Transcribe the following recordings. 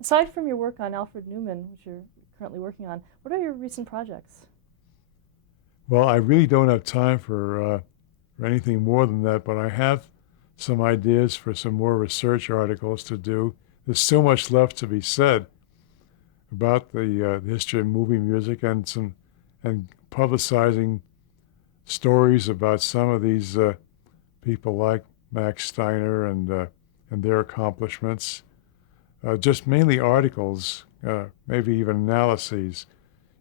Aside from your work on Alfred Newman, which you're currently working on, what are your recent projects? Well, I really don't have time for anything more than that, but I have some ideas for some more research articles to do. There's so much left to be said about the history of movie music and publicizing stories about some of these people like Max Steiner and their accomplishments. Just mainly articles, maybe even analyses,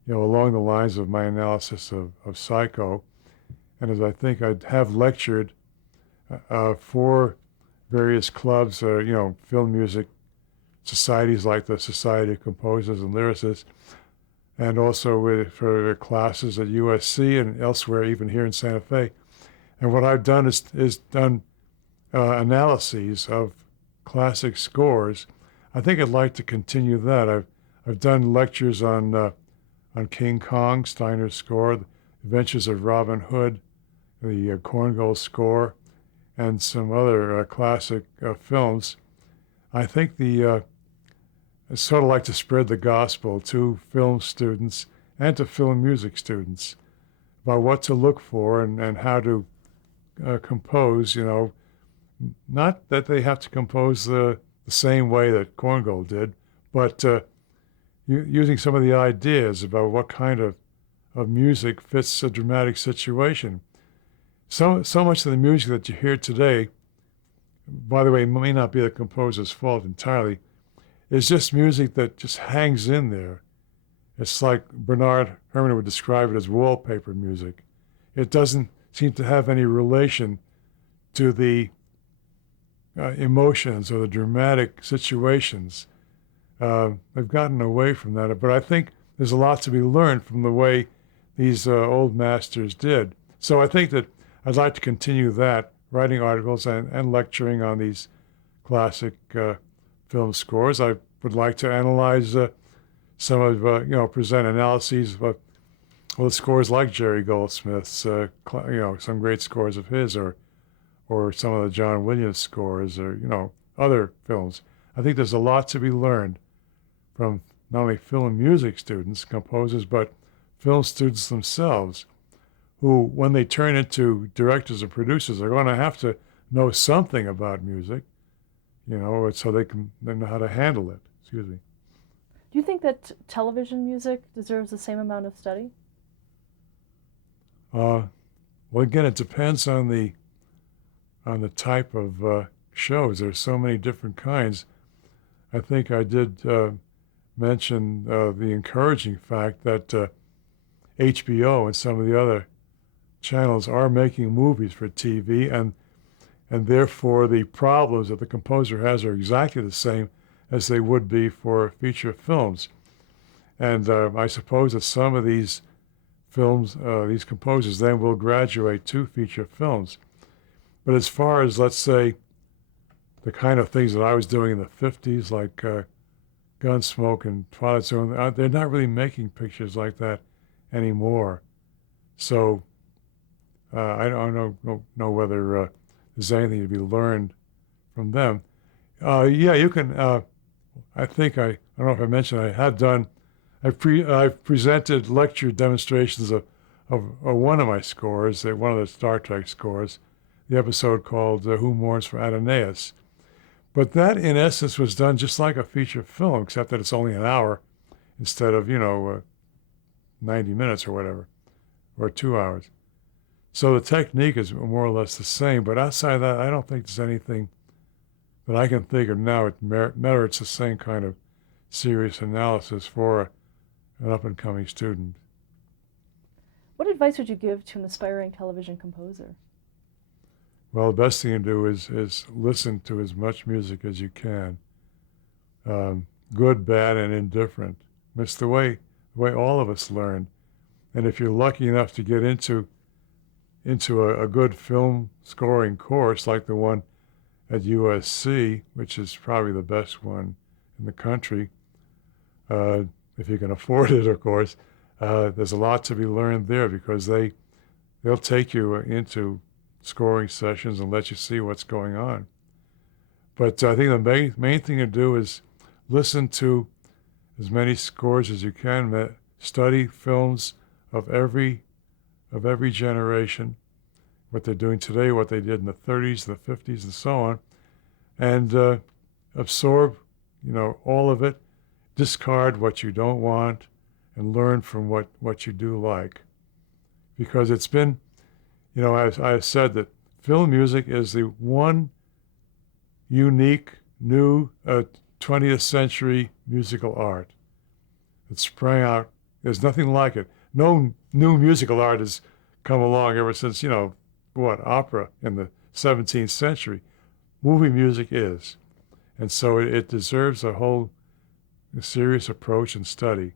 along the lines of my analysis of Psycho. And as I think I have lectured for various clubs, film music societies like the Society of Composers and Lyricists, and also for classes at USC and elsewhere, even here in Santa Fe. And what I've done is done analyses of classic scores. I think I'd like to continue that. I've done lectures on King Kong, Steiner's score, The Adventures of Robin Hood, the Korngold score, and some other classic films. I think I sort of like to spread the gospel to film students and to film music students about what to look for and how to compose, not that they have to compose the same way that Korngold did, but using some of the ideas about what kind of music fits a dramatic situation. So much of the music that you hear today, by the way, may not be the composer's fault entirely. It's just music that just hangs in there. It's like Bernard Herrmann would describe it as wallpaper music. It doesn't seem to have any relation to the emotions or the dramatic situations. They've gotten away from that, but I think there's a lot to be learned from the way these old masters did. So I think that I'd like to continue that, writing articles and lecturing on these classic film scores. I would like to analyze some of, present analyses of the scores like Jerry Goldsmith's, some great scores of his, or some of the John Williams scores, or other films. I think there's a lot to be learned from not only film music students, composers, but film students themselves, who, when they turn into directors or producers, are going to have to know something about music, so they know how to handle it. Excuse me. Do you think that television music deserves the same amount of study? Well, again, it depends on the type of shows. There's so many different kinds. I think I did mention the encouraging fact that HBO and some of the other channels are making movies for TV, and therefore the problems that the composer has are exactly the same as they would be for feature films. And I suppose that some of these films, these composers then will graduate to feature films. But as far as, let's say, the kind of things that I was doing in the 50s, like Gunsmoke and Twilight Zone, they're not really making pictures like that anymore. So I don't know whether there's anything to be learned from them. Yeah, you can. I think I don't know if I mentioned I have done. I've presented lecture demonstrations of one of my scores, one of the Star Trek scores, the episode called "Who Mourns for Adonais." But that, in essence, was done just like a feature film, except that it's only an hour instead of 90 minutes or whatever, or 2 hours. So the technique is more or less the same, but outside of that, I don't think there's anything that I can think of now. It merits the same kind of serious analysis for an up-and-coming student. What advice would you give to an aspiring television composer? Well, the best thing to do is listen to as much music as you can, good, bad, and indifferent. It's the way all of us learn. And if you're lucky enough to get into a good film scoring course like the one at USC, which is probably the best one in the country, if you can afford it, of course, there's a lot to be learned there because they'll take you into scoring sessions and let you see what's going on. But I think the main thing to do is listen to as many scores as you can, study films of every generation, what they're doing today, what they did in the 30s, the 50s, and so on, and absorb, all of it, discard what you don't want, and learn from what you do like. Because it's been, as I said, that film music is the one unique, new 20th century musical art that sprang out. There's nothing like it. No new musical art has come along ever since, opera in the 17th century. Movie music is. And so it deserves a whole serious approach and study.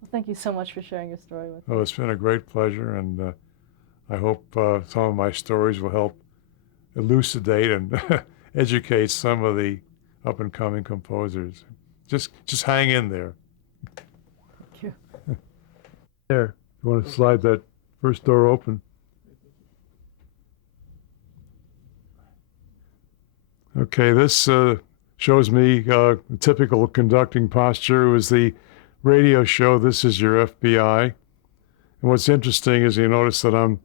Well, thank you so much for sharing your story with me. Oh, it's been a great pleasure, and I hope some of my stories will help elucidate and educate some of the up-and-coming composers. Just hang in there. Thank you. There, you want to slide that first door open? Okay, this shows me a typical conducting posture. It was the radio show, This Is Your FBI. And what's interesting is you notice that I'm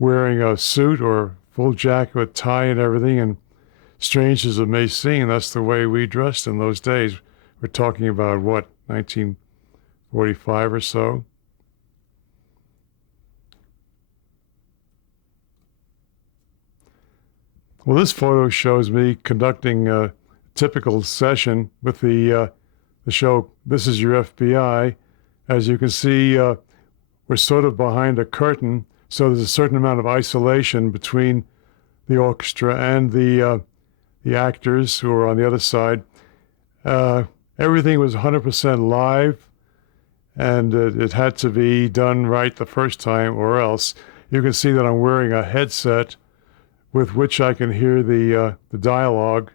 wearing a suit or full jacket with tie and everything, and strange as it may seem, that's the way we dressed in those days. We're talking about, 1945 or so? Well, this photo shows me conducting a typical session with the show This Is Your FBI. As you can see, we're sort of behind a curtain, so there's a certain amount of isolation between the orchestra and the actors who are on the other side. Everything was 100% live, and it had to be done right the first time, or else. You can see that I'm wearing a headset with which I can hear the dialogue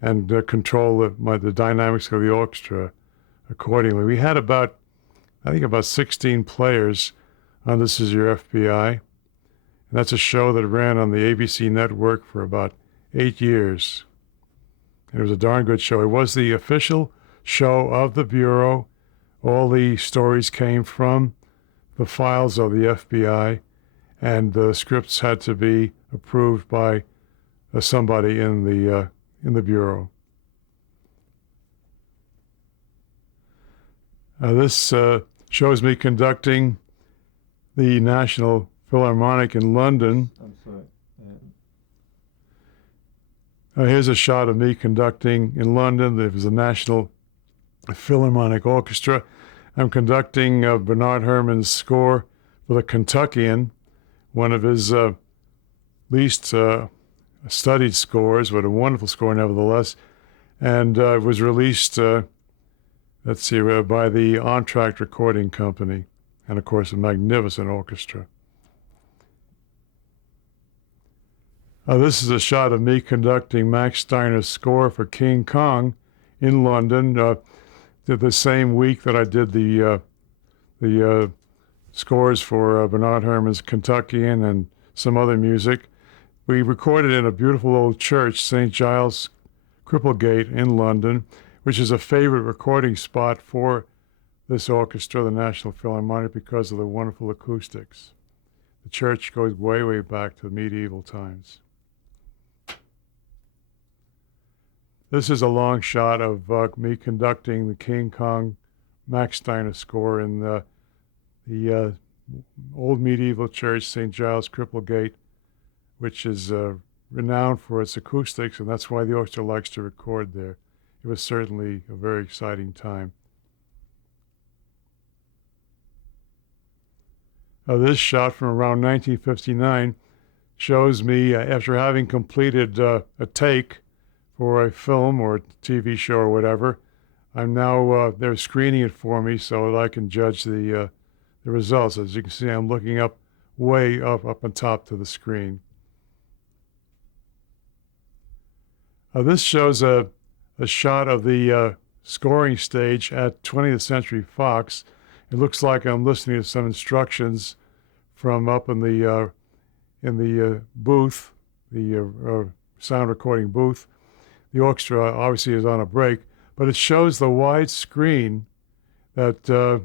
and control the dynamics of the orchestra accordingly. We had about 16 players on This Is Your FBI. And that's a show that ran on the ABC network for about 8 years. And it was a darn good show. It was the official show of the Bureau. All the stories came from the files of the FBI, and the scripts had to be approved by somebody in the Bureau. This shows me conducting the National Philharmonic in London. I'm sorry. Here's a shot of me conducting in London. There was a National Philharmonic Orchestra. I'm conducting Bernard Herrmann's score for the Kentuckian, one of his least studied scores, but a wonderful score nevertheless. And it was released, by the On-Track Recording Company, and of course a magnificent orchestra. This is a shot of me conducting Max Steiner's score for King Kong in London. The same week that I did the scores for Bernard Herrmann's Kentuckian and some other music. We recorded in a beautiful old church, St. Giles Cripplegate in London, which is a favorite recording spot for this orchestra, the National Philharmonic, because of the wonderful acoustics. The church goes way, way back to medieval times. This is a long shot of me conducting the King Kong Max Steiner score in the old medieval church, St. Giles Cripplegate, which is renowned for its acoustics, and that's why the orchestra likes to record there. It was certainly a very exciting time. This shot from around 1959 shows me, after having completed a take for a film or a TV show or whatever, I'm now, they're screening it for me so that I can judge the results. As you can see, I'm looking way up on top to the screen. This shows a shot of the scoring stage at 20th Century Fox. It looks like I'm listening to some instructions from up in the booth, the sound recording booth. the orchestra obviously is on a break, but it shows the wide screen that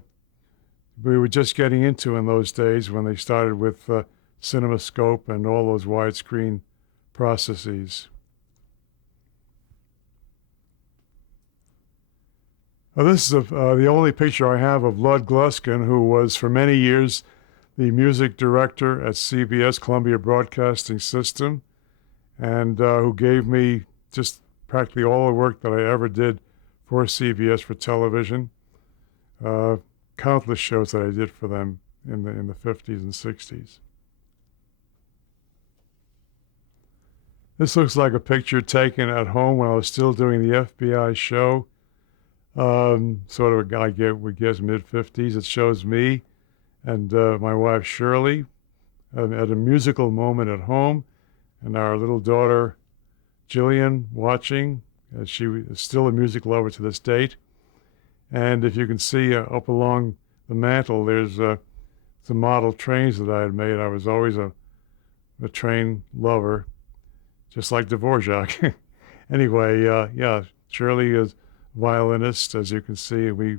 we were just getting into in those days when they started with CinemaScope and all those widescreen processes. This is the only picture I have of Lud Gluskin, who was for many years the music director at CBS, Columbia Broadcasting System, and who gave me just practically all the work that I ever did for CBS for television. Countless shows that I did for them in the 50s and 60s. This looks like a picture taken at home when I was still doing the FBI show. Sort of a guy, we guess, mid-50s. It shows me and my wife Shirley at a musical moment at home, and our little daughter Jillian watching. She is still a music lover to this date. And if you can see up along the mantle, there's some model trains that I had made. I was always a train lover, just like Dvorak. Anyway, yeah, Shirley is a violinist, as you can see. We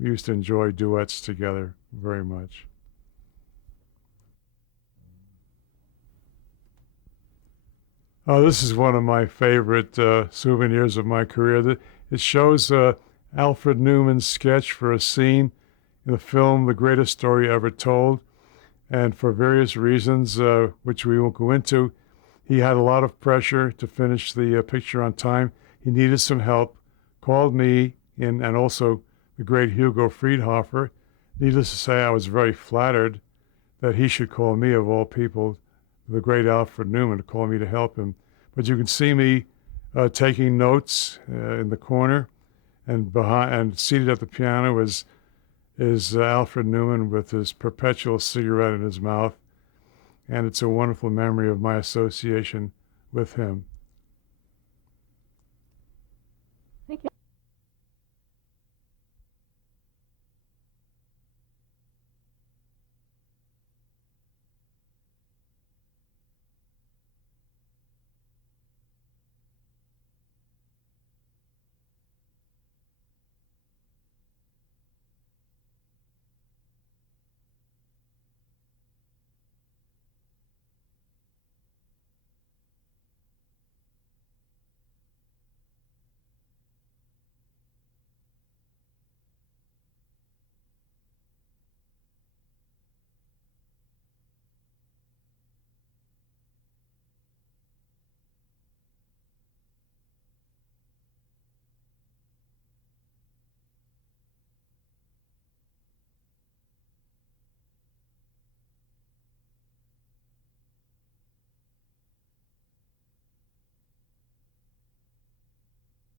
used to enjoy duets together very much. This is one of my favorite souvenirs of my career. It shows Alfred Newman's sketch for a scene in the film The Greatest Story Ever Told. And for various reasons, which we won't go into, he had a lot of pressure to finish the picture on time. He needed some help, called me in, and also the great Hugo Friedhofer. Needless to say, I was very flattered that he should call me, of all people, the great Alfred Newman, to call me to help him. But you can see me taking notes in the corner, and seated at the piano is Alfred Newman with his perpetual cigarette in his mouth, and it's a wonderful memory of my association with him.